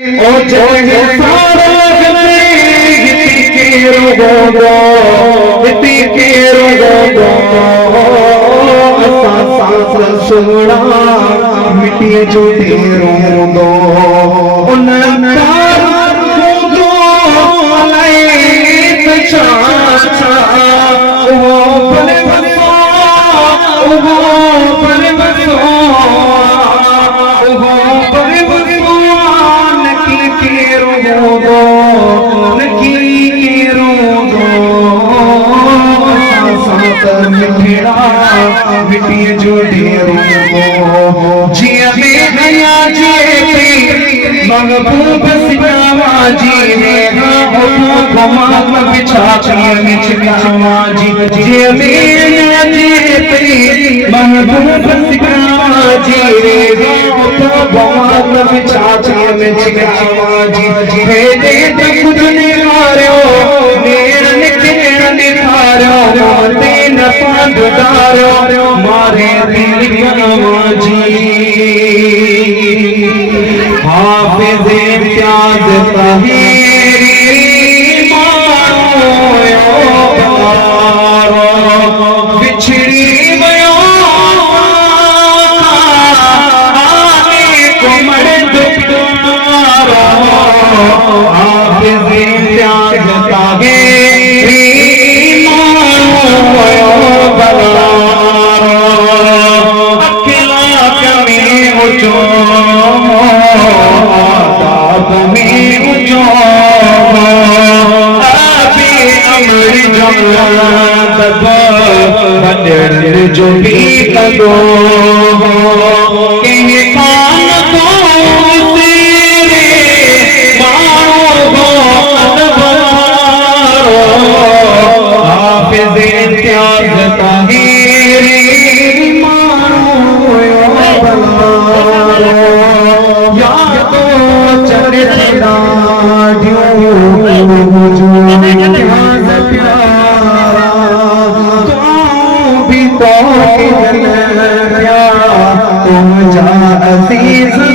ओ जय सारा गति के रोगो गति के रोगो सा सुना मिट्टी जो तेरो दो उन तार दो लाइट चा वो बने बसो वो बने बसो वो बने बसो नकी के रोगो नकी के रोगो सा मिठड़ा मिट्टी जो तेरो जिया में हया जी महबूब सिकावा जी ने घुमा बिछा के चिकावा जी जिया में हया जी महबूब सिकावा जी ने घुमा बिछा के चिकावा जी हे दे खुद निहारो मेरा निकल निहारो तीन पांडुदारो मारे दिल कमा जी हाफिज इम्तियाज तहीरी मारो बिछड़ी भयो आने को मर्द प्यारो हाफिज इम्तियाज तहीरी जो भी करो के कान को तेरे मारो हाफिज इम्तियाज तहीरी मारो या तो चले तेरा तुम जा अजीज